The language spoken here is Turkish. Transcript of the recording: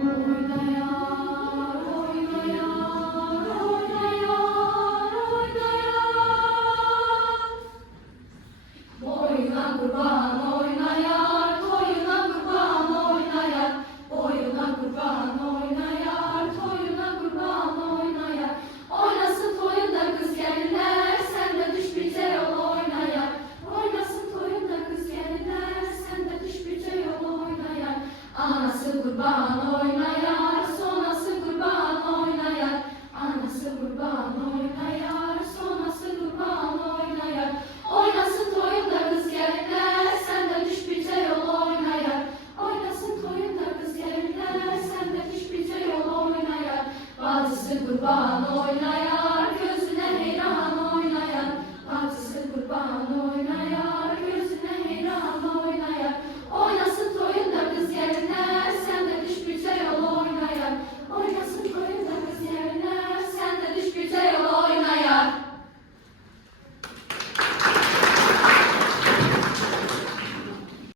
Oynayar, oynayar, oynayar, oynayar. Boyuna kurban oynayar, boyuna kurban oynayar. Boyuna kurban oynayar, boyuna kurban oynayar. Oynasın toyunda kız gelinler, sen de düş bize yol oynayar. Oynasın toyunda kız gelinler, sen de düş bize yol oynayar. Anası kurban oynayar, sonası kurban oynayar. Anası kurban oynayar, sonası kurban oynayar. Oynasın toyunda kız gelinler, sen de düş bize yol oynayar. Oynasın toyunda kız gelinler, sen de düş bize yol oynayar. Bacısı kurban oynayar.